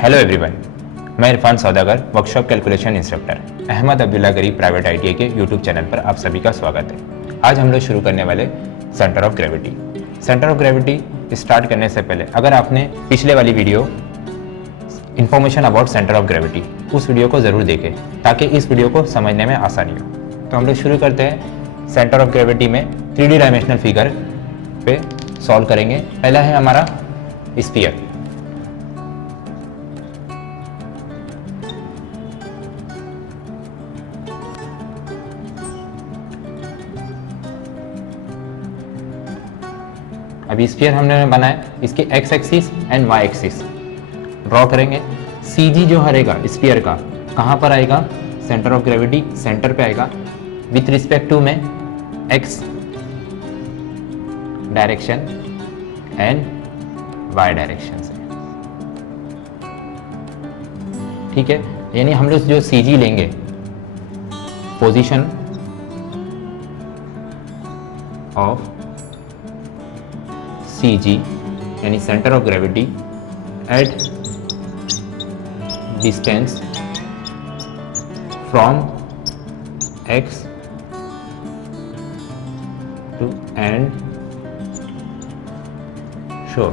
Hello everyone, मैं Irfan Saudagar, workshop calculation instructor Ahmad Abdullah Garib private ITI के YouTube channel पर आप सभी का स्वागत है। आज हम लोग शुरू करने वाले centre of gravity. Centre of gravity start करने से पहले अगर आपने पिछले वाली video information about centre of gravity उस वीडियो को ज़रूर देखें ताकि इस वीडियो को समझने में आसानी हो। तो हम लोग शुरू करते हैं सेंटर ऑफ ग्रेविटी में 3D डायमेंशनल फिगर पे सॉल्व करेंगे। पहला है हमारा स्फीयर। अभी स्फीयर हमने बनाया, इसके x axis and Y axis draw करेंगे। सीजी जो हरेगा स्फीयर का कहाँ पर आएगा? सेंटर ऑफ ग्रेविटी सेंटर पे आएगा विथ रिस्पेक्ट टू में X direction and Y direction से। ठीक है, यानी हम लोग जो सीजी लेंगे पोजीशन ऑफ CG यानी centre of gravity at distance from x to and shore.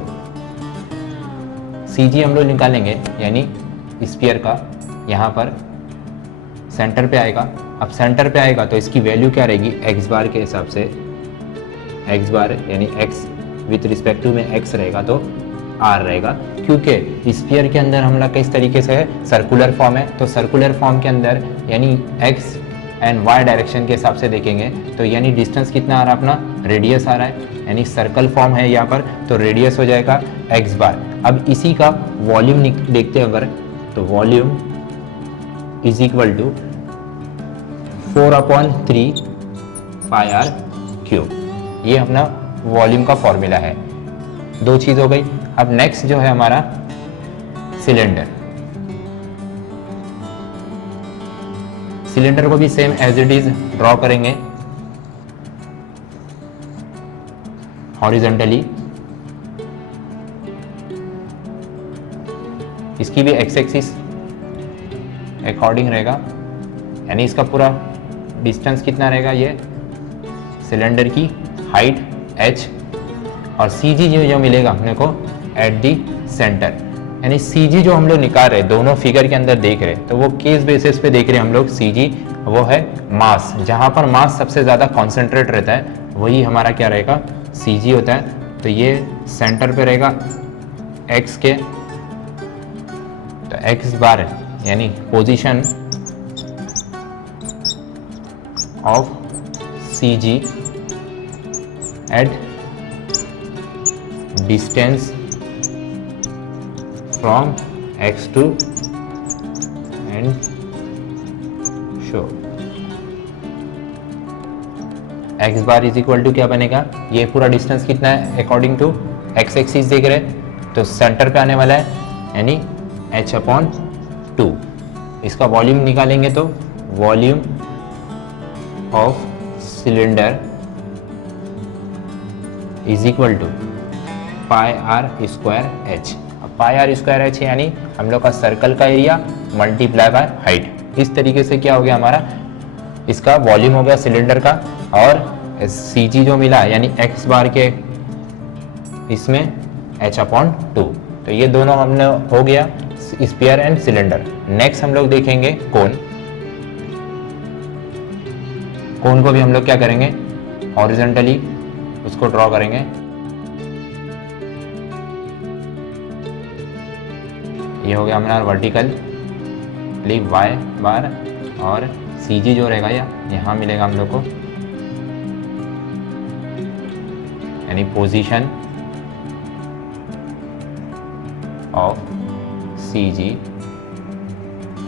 CG हम लोग निकालेंगे यानी स्फीयर का यहाँ पर सेंटर पे आएगा। अब सेंटर पे आएगा तो इसकी वैल्यू क्या रहेगी? x बार के हिसाब से x बार यानी x विथ रिस्पेक्ट टू में x रहेगा तो r रहेगा, क्योंकि स्फीयर के अंदर हम लोग किस तरीके से है सर्कुलर फॉर्म है। तो सर्कुलर फॉर्म के अंदर यानी x एंड y डायरेक्शन के हिसाब से देखेंगे तो यानी डिस्टेंस कितना आ रहा है अपना? रेडियस आ रहा है, यानी सर्कल फॉर्म है यहाँ पर तो रेडियस हो जाएगा x बार। अब इसी का वॉल्यूम देखते हैं अगर, तो volume is equal to 4/3 pi r cube. ये अपना वॉल्यूम का फॉर्मूला है। दो चीज हो गई। अब नेक्स्ट जो है हमारा सिलेंडर। सिलेंडर को भी same as it is draw करेंगे हॉरिजॉन्टली। इसकी भी एक्स एक्सिस अकॉर्डिंग रहेगा, यानी इसका पूरा डिस्टेंस कितना रहेगा? ये सिलेंडर की हाइट h और CG जो मिलेगा अपने को एट दी सेंटर। यानी CG जो हम लोग निकाल रहे हैं दोनों फिगर के अंदर देख रहे हैं तो वो केस बेसिस पे देख रहे हैं हम लोग। CG वो है मास, जहां पर मास सबसे ज्यादा कॉन्सेंट्रेट रहता है वही हमारा क्या रहेगा? CG होता है। तो ये सेंटर पे रहेगा x के, तो x बार यानी position of CG at distance from x to and shore। x bar is equal to क्या बनेगा? ये पूरा डिस्टेंस कितना है अकॉर्डिंग टू x एक्सिस देख रहे हैं तो सेंटर पे आने वाला है यानी h/2। इसका वॉल्यूम निकालेंगे तो volume of cylinder is equal to pi r square h। अब पाई r स्क्वायर h यानी हम लोग का सर्कल का एरिया मल्टीप्लाई बाय हाइट। इस तरीके से क्या हो गया हमारा? इसका वॉल्यूम हो गया सिलेंडर का और CG जो मिला यानी x बार के इसमें h/2। तो ये दोनों हमने हो गया स्फीयर एंड सिलेंडर। नेक्स्ट हम लोग देखेंगे कोन। कोन को भी हम लोग क्या करेंगे? हॉरिजॉन्टली उसको ड्रॉ करेंगे। ये हो गया हमारा वर्टिकल y बार और CG जो रहेगा यहाँ मिलेगा हम लोग को, यानी position of CG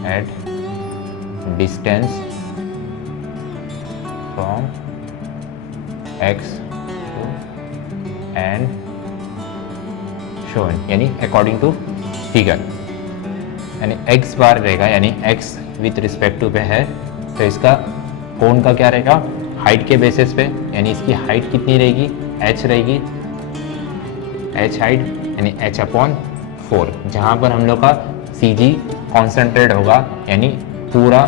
eight distance from x and shown, यानी अकॉर्डिंग टू फिगर। यानी x बार रहेगा यानी x विथ रिस्पेक्ट टू पे है तो इसका कोण का क्या रहेगा? हाइट के बेसिस पे, यानी इसकी हाइट कितनी रहेगी? h रहेगी, h हाइट यानी h/4, जहाँ पर हम लोग का सी जी कॉन्सेंट्रेट होगा यानी पूरा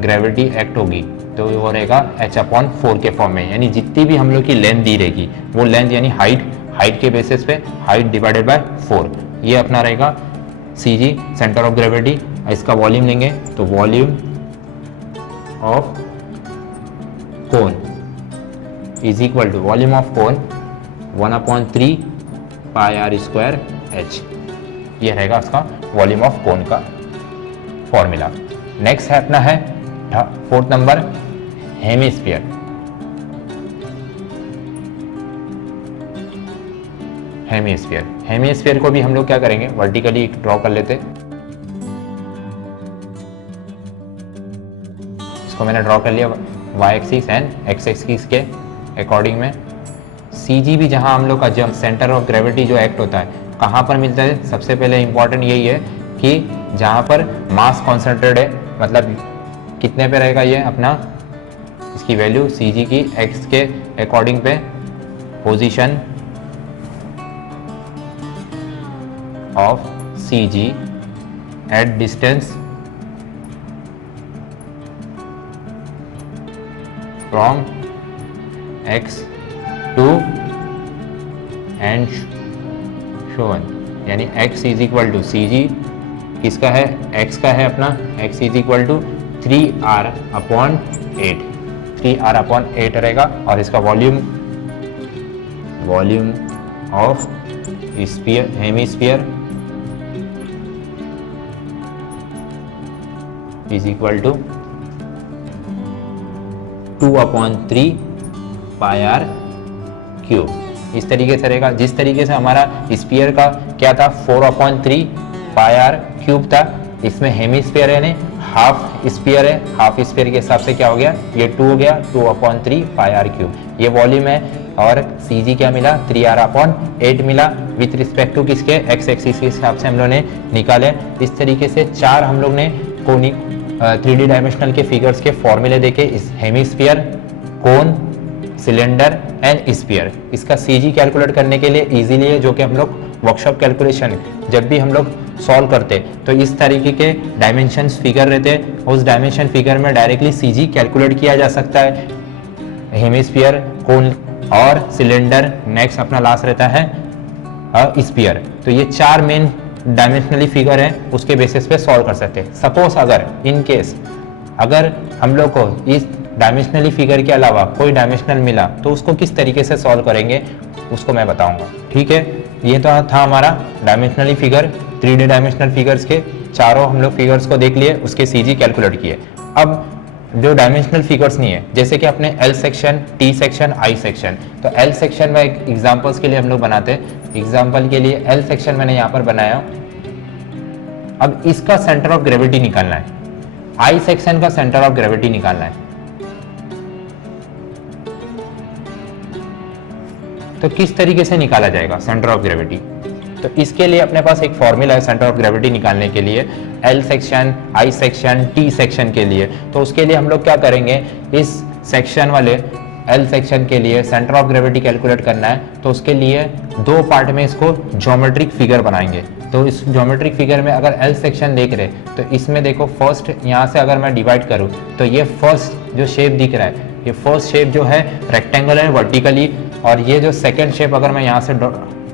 ग्रेविटी एक्ट होगी, तो वो रहेगा h/4 के फॉर्म में, यानी जितनी भी हम लोग की लेंथ दी रहेगी वो लेंथ यानी हाइट के बेसिस पे हाइट डिवाइडेड बाय 4, ये अपना रहेगा C G centre of gravity. इसका वॉल्यूम लेंगे तो volume of cone is equal to volume of cone 1/3 pi R square H, ये रहेगा उसका वॉल्यूम ऑफ कोन का फॉर्मूला। नेक्स्ट है अपना है 4th नंबर हेमिस्फीयर। हेमिस्फीयर को भी हम लोग क्या करेंगे, वर्टिकली ड्रॉ कर लेते। इसको मैंने ड्रॉ कर लिया y axis and x axis के अकॉर्डिंग में। सी जी भी जहां हम लोग का जब सेंटर ऑफ ग्रेविटी जो एक्ट होता है कहाँ पर मिलता है, सबसे पहले इंपॉर्टेंट यही है कि जहां पर मास कॉन्सेंट्रेट है, मतलब कितने पे रहेगा ये अपना, इसकी वैल्यू सी जी की एक्स के अकॉर्डिंग पे position of C G at distance from x to and shown, यानी x is equal to C G किसका है, x का है अपना, x is equal to 3r/8 रहेगा। और इसका volume of hemisphere is equal to 2/3 pi r cube. इस तरीके से रहेगा, जिस तरीके से हमारा स्फीयर का क्या था 4/3 पाई आर क्यूब था, इसमें हेमिस्फीयर है नहीं हाफ स्फीयर है, हाफ स्फीयर के हिसाब से क्या हो गया, ये 2 हो गया 2/3 पाई आर क्यूब, ये वॉल्यूम है। और सी जी क्या मिला 3r/8 मिला विथ रिस्पेक्ट टू किसके, एक्स एक्सिस के हिसाब से हम लोग ने निकाले। इस तरीके से 4 हम लोग ने कोनिक 3D डायमेंशनल के फिगर्स के फॉर्मूले देखे, इस hemisphere, cone, cylinder and sphere. इसका सीजी कैलकुलेट करने के लिए इजीली है, जो कि हम लोग वर्कशॉप कैलकुलेशन जब भी हम लोग सॉल्व करते तो इस तरीके के डायमेंशंस फिगर रहते हैं, उस डायमेंशन फिगर में डायरेक्टली सीजी कैलकुलेट किया जा सकता है। हेमिस्फीयर, कोन और सिलेंडर, नेक्स्ट अपना लास्ट रहता है स्फीयर। तो ये 4 मेन डायमेंशनली फिगर है, उसके बेसिस पे सॉल्व कर सकते हैं। सपोज अगर इन केस अगर हम लोग को इस डायमेंशनली फिगर के अलावा कोई डायमेंशनल मिला तो उसको किस तरीके से सॉल्व करेंगे उसको मैं बताऊंगा, ठीक है। ये तो था हमारा dimensionally figure, 3D dimensional figures के चारों हम लोग फिगर्स को देख लिए, उसके सीजी कैलकुलेट किए। अब जो डायमेंशनल फिगर्स नहीं है, जैसे कि अपने L section, T section, I section, तो एल सेक्शन में एग्जांपल्स के लिए हम लोग बनाते हैं। एग्जांपल के लिए एल सेक्शन मैंने यहाँ पर बनाया। अब इसका सेंटर ऑफ ग्रेविटी निकालना है, आई सेक्शन का सेंटर ऑफ ग्रेविटी निकालना है। तो किस तरीके से निकाला जाएगा सेंटर ऑफ ग्रेविटी, तो इसके लिए अपने पास एक फॉर्मूला है सेंटर ऑफ ग्रेविटी निकालने के लिए, L section, I section, T section के लिए। तो उसके लिए हम लोग क्या करेंगे, इस सेक्शन वाले एल सेक्शन के लिए सेंटर ऑफ ग्रेविटी कैलकुलेट करना है, तो उसके लिए 2 पार्ट में इसको ज्योमेट्रिक फिगर बनाएंगे। तो इस ज्योमेट्रिक फिगर में अगर एल सेक्शन देख रहे तो इसमें देखो फर्स्ट यहाँ से अगर मैं डिवाइड करूँ तो ये फर्स्ट जो शेप दिख रहा है, ये फर्स्ट शेप जो है रेक्टेंगल है वर्टिकली, और ये जो सेकेंड शेप अगर मैं यहाँ से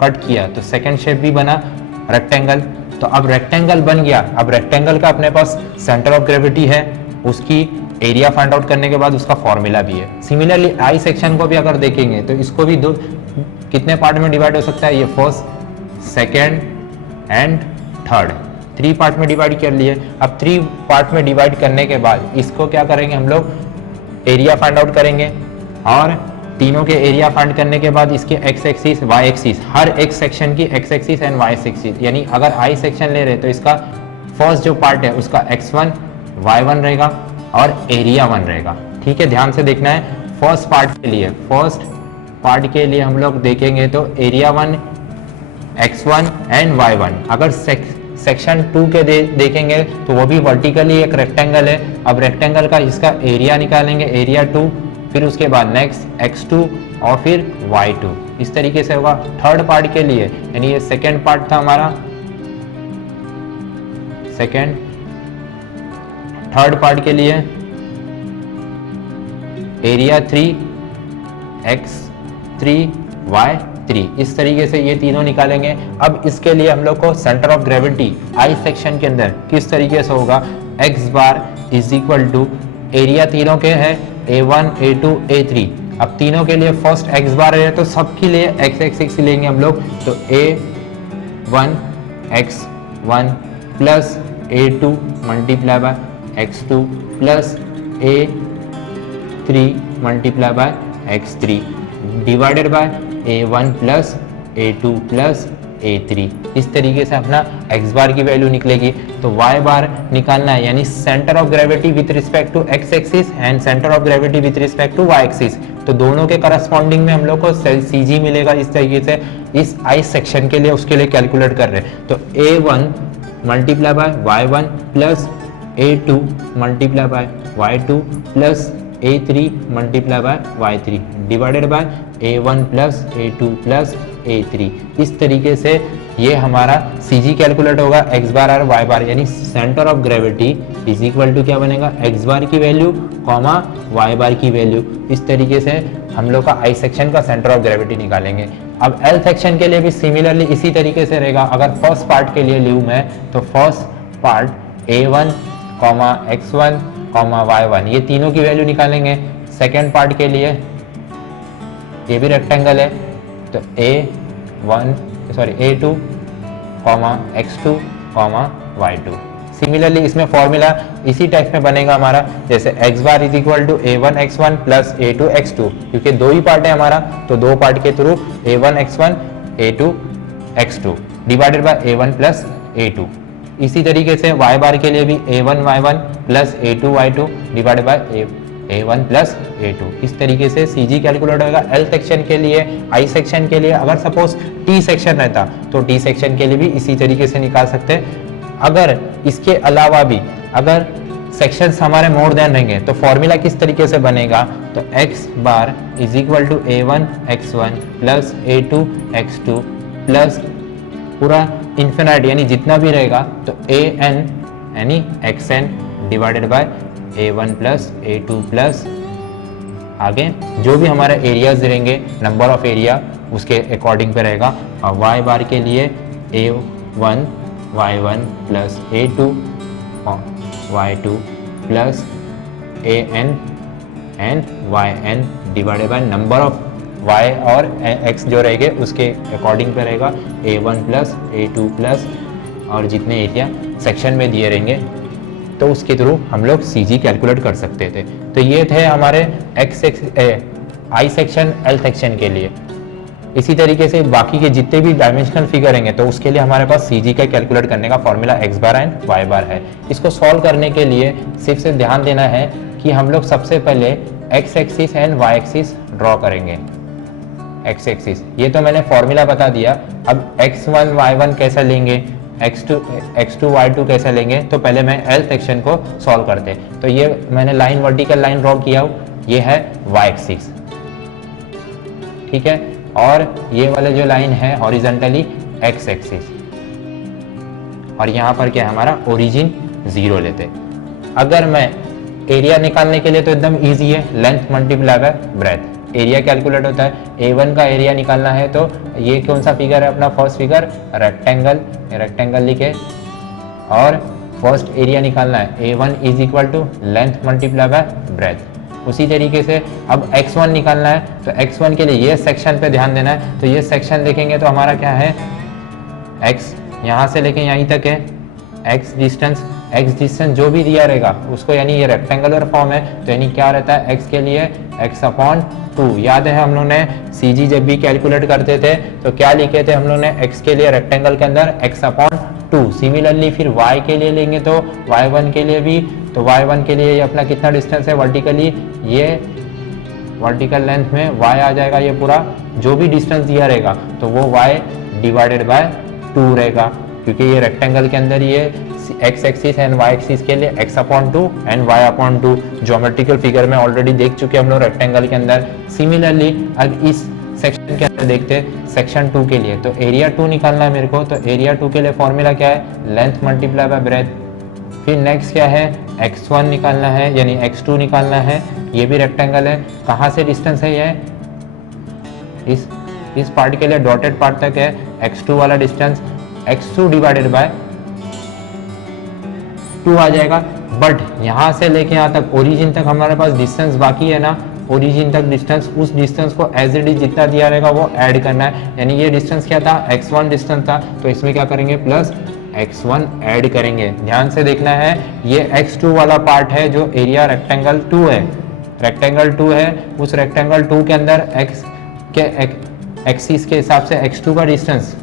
कट किया तो सेकेंड शेप भी बना रेक्टेंगल। तो अब रेक्टेंगल बन गया, अब रेक्टेंगल का अपने पास सेंटर ऑफ ग्रेविटी है, उसकी एरिया फाइंड आउट करने के बाद उसका फॉर्मूला भी है। सिमिलरली आई सेक्शन को भी अगर देखेंगे तो इसको भी कितने पार्ट में डिवाइड हो सकता है, ये first, second and third, 3 part में डिवाइड कर लिए। अब 3 पार्ट में डिवाइड करने के बाद इसको क्या करेंगे हम लोग, एरिया फाइंड आउट करेंगे, और तीनों के एरिया फाइंड करने के बाद इसके एक्स एक्सिस, वाई एक्सिस, हर एक सेक्शन की x axis and Y axis, यानी अगर आई सेक्शन ले रहे तो इसका फर्स्ट जो पार्ट है उसका x1, y1 रहेगा और एरिया 1 रहेगा, ठीक है। ध्यान से देखना है, फर्स्ट पार्ट के लिए हम लोग देखेंगे तो एरिया 1, x1 एंड y1। अगर सेक्शन 2 के देखेंगे तो वो भी वर्टिकली एक रेक्टेंगल है। अब रेक्टेंगल का इसका एरिया निकालेंगे, एरिया 2, फिर उसके बाद नेक्स्ट x2 और फिर y2, इस तरीके से होगा। थर्ड पार्ट के लिए, यानी ये सेकेंड पार्ट था हमारा, सेकेंड, थर्ड पार्ट के लिए एरिया 3x3y3, इस तरीके से ये तीनों निकालेंगे। अब इसके लिए हम लोग को centre of gravity I section के अंदर किस तरीके से होगा, x bar is equal to area तीनों के हैं a1 a2 a3। अब तीनों के लिए फर्स्ट x बार है तो सबके लिए x एक्सिस लेंगे हम लोग, तो a1 x1 plus a2 multiply bye x2 plus a3 multiply bye x3 divided by a1 plus a2 plus a3। इस तरीके से अपना x बार की वैल्यू निकलेगी। तो y बार निकालना है, यानी centre of gravity with respect to x axis and centre of gravity with respect to y axis. तो दोनों के करस्पॉन्डिंग में हम लोग को CG मिलेगा। इस तरीके से इस I सेक्शन के लिए उसके लिए कैलकुलेट कर रहे हैं। तो a1 multiply by y1 plus a2 multiply by y2 plus a3 multiply by y3 divided by a1 plus a2 plus a3। इस तरीके से ये हमारा CG कैलकुलेट होगा x बार और y बार, यानी centre of gravity is equal to क्या बनेगा, x बार की वैल्यू कॉमा y बार की वैल्यू। इस तरीके से हम लोग का I सेक्शन का सेंटर ऑफ ग्रेविटी निकालेंगे। अब L सेक्शन के लिए भी सिमिलरली इसी तरीके से रहेगा। अगर फर्स्ट पार्ट के लिए लूँ मैं, तो first part a1 comma x1 comma y1, ये तीनों की वैल्यू निकालेंगे। सेकेंड पार्ट के लिए ये भी रेक्टेंगल है, तो a2 comma x2 comma y2। Similarly इसमें फॉर्मूला इसी टाइप में बनेगा हमारा, जैसे x bar is equal to a1 x1 plus a2 x2, क्योंकि दो ही पार्ट है हमारा, तो दो पार्ट के through a1 x1 a2 x2 divided by a1 plus a2। इसी तरीके से y बार के लिए भी a1 y1 plus a2 y2 divided by a1 plus a2। इस तरीके से CG कैलकुलेट होगा। L सेक्शन के लिए, I सेक्शन के लिए अगर सपोज T सेक्शन रहता तो T सेक्शन के लिए भी इसी तरीके से निकाल सकते हैं। अगर इसके अलावा भी अगर सेक्शंस हमारे मोर देन रहेंगे तो फॉर्मूला किस तरीके से बनेगा, तो x bar is equal to a1 x1 plus a2 x2 plus पूरा इन्फिनाइट यानी जितना भी रहेगा तो an यानी xn divided by a1 plus a2 plus आगे जो भी हमारे एरियाज रहेंगे, नंबर ऑफ एरिया उसके अकॉर्डिंग पे रहेगा। और y बार के लिए a1 y1 plus a2 y2 plus an and yn divided by number of y और x जो रहेंगे उसके अकॉर्डिंग पे रहेगा a1 प्लस a2 प्लस और जितने एरिया सेक्शन में दिए रहेंगे तो उसके थ्रू हम लोग CG कैलकुलेट कर सकते थे। तो ये थे हमारे I सेक्शन L सेक्शन के लिए। इसी तरीके से बाकी के जितने भी डायमेंशनल फिगर रहेंगे तो उसके लिए हमारे पास CG का कैलकुलेट करने का formula x bar and y बार है। इसको सॉल्व करने के लिए सिर्फ ध्यान देना है कि हम लोग सबसे पहले x axis and y axis draw करेंगे। x एक्सिस ये तो मैंने फॉर्मूला बता दिया। अब x1 y1 कैसे लेंगे, x2 y2 कैसे लेंगे, तो पहले मैं L सेक्शन को सॉल्व करते। तो ये मैंने लाइन वर्टिकल लाइन ड्रॉ किया, ये है y एक्सिस, ठीक है, और ये वाले जो लाइन है हॉरिजॉन्टली x एक्सिस, और यहाँ पर क्या है हमारा ओरिजिन 0 लेते। अगर मैं एरिया निकालने के लिए तो एकदम इजी है, length multiply by breath area calculate होता है। A1 का एरिया निकालना है तो ये कौन सा फिगर है अपना, फर्स्ट फिगर रेक्टेंगल लिखे और फर्स्ट एरिया निकालना है। A1 is equal to length multiply by breadth. उसी तरीके से अब x1 निकालना है, तो x1 के लिए ये सेक्शन पे ध्यान देना है। तो ये सेक्शन देखेंगे तो हमारा क्या है, x यहाँ से लेके यहीं तक है, x डिस्टेंस जो भी दिया रहेगा उसको, यानी ये रेक्टेंगुलर फॉर्म है तो यानी क्या रहता है x के लिए x/2। याद है हम लोग ने CG जब भी कैलकुलेट करते थे तो क्या लिखे थे हम लोग ने, x के लिए रेक्टेंगल के अंदर x/2। सिमिलरली फिर y के लिए लेंगे तो y1 के लिए भी, तो y1 के लिए ये अपना कितना डिस्टेंस है वर्टिकली, ये वर्टिकल लेंथ में y आ जाएगा, ये पूरा जो भी डिस्टेंस दिया रहेगा तो वो y डिवाइडेड बाय 2 रहेगा, क्योंकि ये रेक्टेंगल के अंदर ये x axis and y axis के लिए x/2 and y/2 geometrical figure में ऑलरेडी देख चुके हम लोग रेक्टेंगल के अंदर। सिमिलरली अब इस सेक्शन के अंदर देखते सेक्शन 2 के लिए, तो एरिया 2 निकालना है मेरे को। तो एरिया 2 के लिए फॉर्मूला क्या है, लेंथ मल्टीप्लाई बाय ब्रेथ। फिर नेक्स्ट क्या है, x1 निकालना है यानी x2 निकालना है। ये भी रेक्टेंगल है, कहाँ से डिस्टेंस है, ये इस पार्ट के लिए डॉटेड पार्ट तक है x2 वाला डिस्टेंस, x2 डिवाइडेड बाय 2 आ जाएगा। बट यहाँ से लेके यहाँ तक ओरिजिन तक हमारे पास डिस्टेंस बाकी है ना, ओरिजिन तक डिस्टेंस, उस डिस्टेंस को एज इट इज जितना दिया रहेगा वो ऐड करना है। यानी ये डिस्टेंस क्या था, x1 डिस्टेंस था, तो इसमें क्या करेंगे प्लस x1 ऐड करेंगे। ध्यान से देखना है, ये x2 वाला पार्ट है जो एरिया रेक्टेंगल 2 है, रेक्टेंगल 2 है, उस रेक्टेंगल 2 के अंदर x के एक्सिस के हिसाब से x2 का डिस्टेंस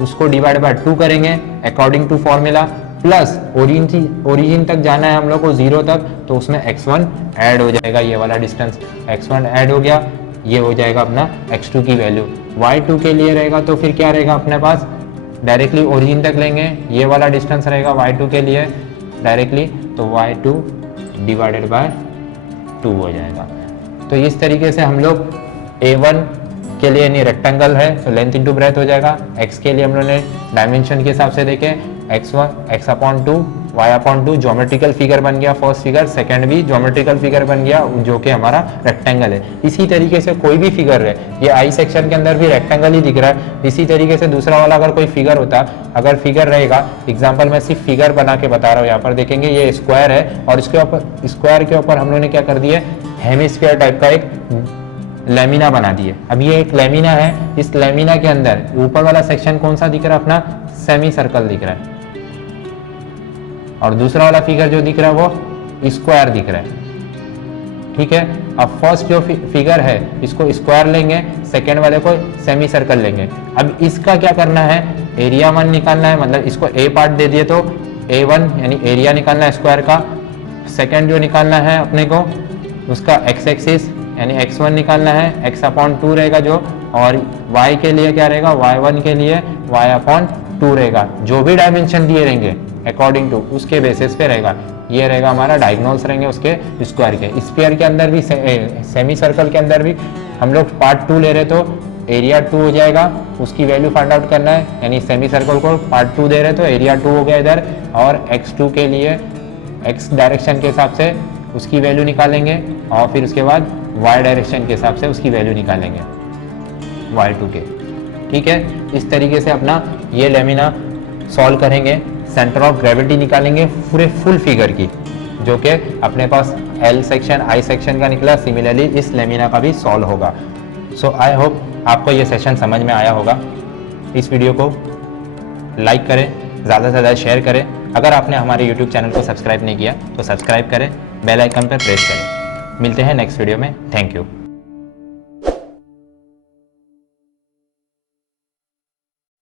उसको डिवाइड बाय 2 करेंगे according to formula, plus origin तक जाना है हम लोग को 0 तक, तो उसमें x1 ऐड हो जाएगा, ये वाला डिस्टेंस x1 ऐड हो गया, ये हो जाएगा अपना x2 की वैल्यू। y2 के लिए रहेगा तो फिर क्या रहेगा अपने पास, डायरेक्टली ओरिजिन तक लेंगे, ये वाला डिस्टेंस रहेगा y2 के लिए डायरेक्टली, तो y2 डिवाइडेड बाय 2 हो जाएगा। तो इस तरीके से हम लोग a1 के लिए यानी रेक्टेंगल है तो लेंथ इंटू ब्रेथ हो जाएगा, x के लिए हम लोगों ने डायमेंशन के हिसाब से देखे x/2 y/2 ज्योमेट्रिकल फिगर बन गया फर्स्ट फिगर, सेकंड भी ज्योमेट्रिकल फिगर बन गया जो कि हमारा रेक्टेंगल है। इसी तरीके से कोई भी फिगर है, ये आई सेक्शन के अंदर भी रेक्टेंगल ही दिख रहा है, इसी तरीके से दूसरा वाला अगर कोई फिगर होता, अगर फिगर रहेगा, एग्जाम्पल मैं सिर्फ फिगर बना के बता रहा हूँ, यहाँ पर देखेंगे ये स्क्वायर है और इसके ऊपर स्क्वायर के ऊपर हम लोगों ने क्या कर दिया, हेमिस्फीयर टाइप का एक लेमिना बना दिए। अब ये एक लेमिना है, इस लेमिना के अंदर ऊपर वाला सेक्शन कौन सा दिख रहा है, अपना सेमी सर्कल दिख रहा है, और दूसरा वाला फिगर जो दिख रहा है वो स्क्वायर दिख रहा है। ठीक है, अब फर्स्ट जो फिगर है इसको स्क्वायर लेंगे, सेकेंड वाले को सेमी सर्कल लेंगे। अब इसका क्या करना है, एरिया 1 निकालना है, मतलब इसको ए पार्ट दे दिए तो A1 यानी एरिया निकालना है स्क्वायर का। सेकेंड जो निकालना है अपने को उसका x एक्सिस यानी x1 निकालना है, x/2 रहेगा जो, और y के लिए क्या रहेगा, y1 के लिए y/2 रहेगा। जो भी डायमेंशन दिए रहेंगे अकॉर्डिंग टू उसके बेसिस पे रहेगा। ये रहेगा हमारा डायगोनल्स रहेंगे उसके स्क्वायर के। स्फीयर के अंदर भी सेमी सर्कल के अंदर भी हम लोग पार्ट 2 ले रहे तो एरिया 2 हो जाएगा, उसकी वैल्यू फाइंड आउट करना है, यानी सेमी सर्कल को पार्ट 2 दे रहे तो एरिया 2 हो गया इधर, और x2 के लिए x डायरेक्शन के हिसाब से उसकी वैल्यू निकालेंगे, और फिर उसके बाद y डायरेक्शन के हिसाब से उसकी वैल्यू निकालेंगे y2 के। ठीक है, इस तरीके से अपना ये लेमिना सॉल्व करेंगे, सेंटर ऑफ ग्रेविटी निकालेंगे पूरे फुल फिगर की, जो कि अपने पास L सेक्शन I सेक्शन का निकला। सिमिलरली इस लेमिना का भी सॉल्व होगा। सो आई होप आपको ये सेशन समझ में आया होगा। इस वीडियो को लाइक करें, ज़्यादा से ज़्यादा शेयर करें। अगर आपने हमारे YouTube चैनल को सब्सक्राइब नहीं किया तो सब्सक्राइब करें, बेल आइकन पर प्रेस करें। मिलते हैं नेक्स्ट वीडियो में। Thank you.